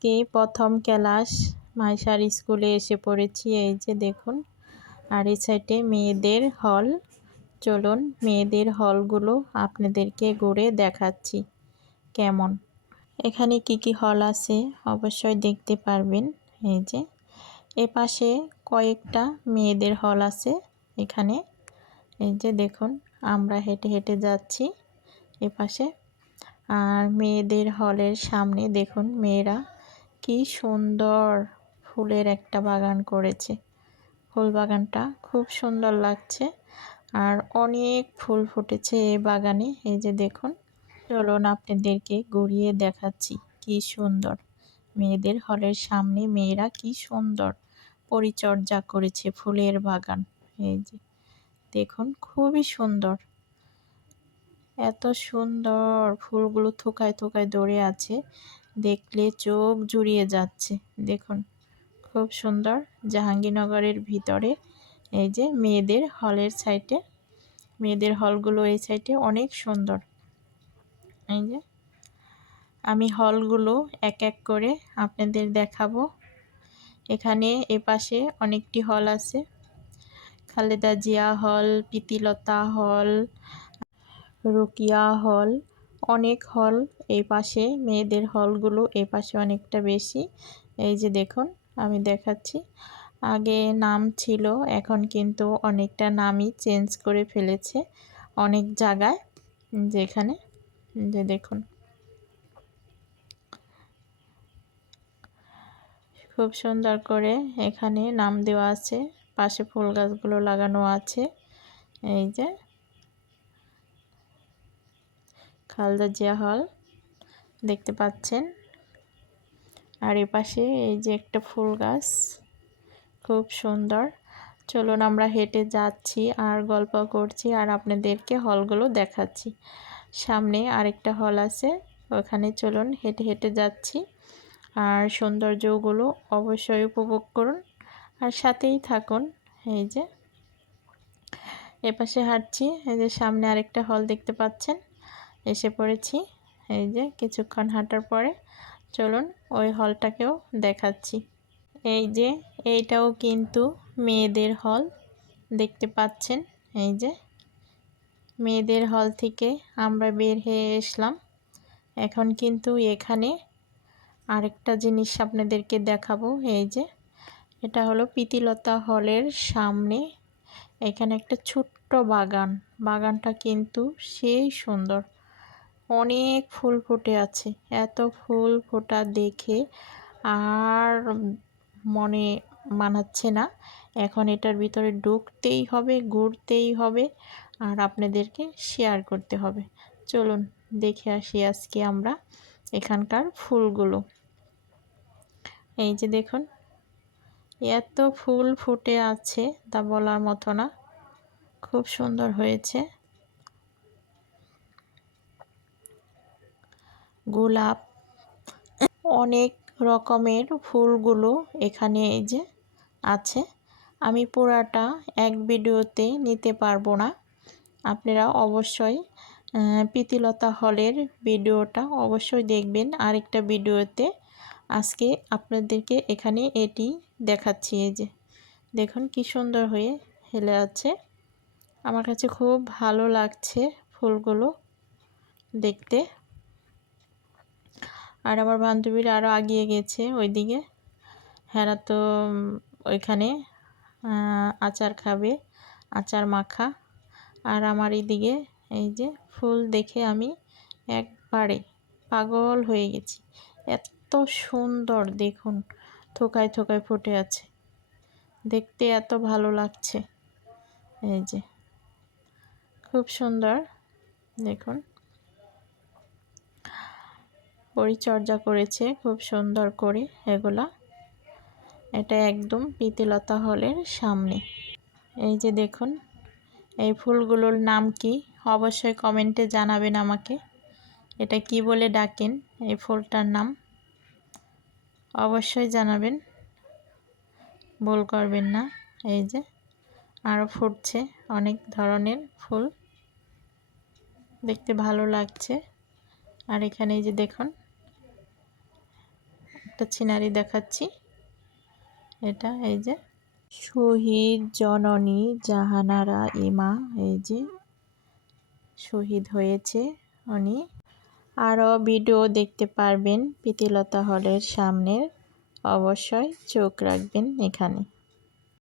আজকে প্রথম ক্লাস মাইশার স্কুলে এসে পড়েছি। এই যে দেখুন আর এই সাইডে মেয়েদের হল। চলুন মেয়েদের হলগুলো আপনাদেরকে ঘুরে দেখাচ্ছি কেমন। এখানে কি কি হল আছে অবশ্যই দেখতে পারবেন। এই যে, এ পাশে কয়েকটা মেয়েদের হল আছে এখানে। এই যে দেখুন, আমরা হেঁটে হেঁটে যাচ্ছি এ পাশে। আর মেয়েদের হলের সামনে দেখুন, মেয়েরা কি সুন্দর ফুলের একটা বাগান করেছে। ফুল বাগানটা খুব সুন্দর লাগছে আর অনেক ফুল ফুটেছে এই বাগানে। এই যে দেখুন, চলুন আপনাদেরকে ঘুরিয়ে দেখাচ্ছি কি সুন্দর। মেয়েদের হলের সামনে মেয়েরা কি সুন্দর পরিচর্যা করেছে ফুলের বাগান। এই যে দেখুন, খুবই সুন্দর। এত সুন্দর ফুলগুলো থোকায় থোকায় দৌড়ে আছে। দেখলে চোখ জুড়িয়ে যাচ্ছে। দেখুন, খুব সুন্দর। জাহাঙ্গীরনগরের ভিতরে এই যে মেয়েদের হলের সাইডে মেয়েদের হলগুলো এই সাইডে অনেক সুন্দর। এই যে আমি হলগুলো এক এক করে আপনাদের দেখাবো। এখানে এপাশে অনেকটি হল আছে। খালেদা জিয়া হল, প্রীতিলতা হল, রুকিয়া হল, অনেক হল। এই পাশে মেয়েদের হলগুলো এই পাশে অনেকটা বেশি। এই যে দেখুন, আমি দেখাচ্ছি। আগে নাম ছিল, এখন কিন্তু অনেকটা নামই চেঞ্জ করে ফেলেছে অনেক জায়গায়। যেখানে, যে দেখুন। খুব সুন্দর করে এখানে নাম দেওয়া আছে, পাশে ফুল গাছগুলো লাগানো আছে। এই যে খালদা জিয়া হল। দেখতে পাচ্ছেন। আর এপাশে এই যে একটা ফুল গাছ, খুব সুন্দর। চলুন আমরা হেঁটে যাচ্ছি, আর গল্প করছি, আর আপনাদেরকে হলগুলো দেখাচ্ছি। সামনে আরেকটা হল আছে, ওখানে চলুন হেঁটে হেঁটে যাচ্ছি। আর সৌন্দর্যগুলো অবশ্যই উপভোগ করুন, আর সাথেই থাকুন। এই যে, এপাশে হাঁটছি, এই যে সামনে আরেকটা হল দেখতে পাচ্ছেন, এসে পড়েছি। এই যে কিছুক্ষণ হাঁটার পরে চলুন ওই হলটাকেও দেখাচ্ছি। এই যে এইটাও কিন্তু মেয়েদের হল, দেখতে পাচ্ছেন? এই যে মেয়েদের হল থেকে আমরা বের হয়ে এসলাম। এখন কিন্তু এখানে আরেকটা জিনিস আপনাদেরকে দেখাবো। এই যে এটা হলো প্রীতিলতা হলের সামনে এখানে একটা ছোট্ট বাগান। বাগানটা কিন্তু সেই সুন্দর। অনেক ফুল ফুটে আছে। এত ফুল ফোটা দেখে আর মনে মানাচ্ছে না। এখন এটার ভিতরে ঢুকতেই হবে, ঘুরতেই হবে আর আপনাদেরকে শেয়ার করতে হবে। চলুন দেখে আসি আজকে আমরা এখানকার ফুলগুলো। এই যে দেখুন, এত ফুল ফুটে আছে তা বলার মতো না। খুব সুন্দর হয়েছে। গোলাপ, অনেক রকমের ফুলগুলো এখানে এই যে আছে। আমি পুরাটা এক ভিডিওতে নিতে পারব না। আপনারা অবশ্যই প্রীতিলতা হলের ভিডিওটা অবশ্যই দেখবেন। আরেকটা ভিডিওতে আজকে আপনাদেরকে এখানে এটি দেখাচ্ছি এই যে। দেখুন কি সুন্দর হয়ে হেলে আছে। আমার কাছে খুব ভালো লাগছে ফুলগুলো দেখতে। আর আমার বান্ধবীরা আরও আগিয়ে গেছে ওইদিকে। হ্যাঁ তো ওইখানে আচার খাবে, আচার মাখা। আর আমার এইদিকে, এই যে ফুল দেখে আমি একবারে পাগল হয়ে গেছি। এত সুন্দর দেখুন, থোকায় থোকায় ফুটে আছে। দেখতে এত ভালো লাগছে। এই যে, খুব সুন্দর, দেখুন। পরিচর্যা করেছে, খুব সুন্দর করে এগুলা। এটা একদম প্রীতিলতা হলের সামনে। এই যে দেখুন, এই ফুলগুলোর নাম কি? অবশ্যই কমেন্টে জানাবেন আমাকে। এটা কি বলে ডাকেন, এই ফুলটার নাম? অবশ্যই জানাবেন। ভুল করবেন না। এই যে আরও ফুটছে অনেক ধরনের ফুল। দেখতে ভালো লাগছে। আর এখানে এই যে দেখুন একটা সিনারি দেখাচ্ছি। এটা এই যে শহীদ জননী জাহানারা ইমা, এই যে শহীদ হয়েছে উনি। আরও ভিডিও দেখতে পারবেন, প্রীতিলতা হলের সামনের। অবশ্যই চোখ রাখবেন এখানে।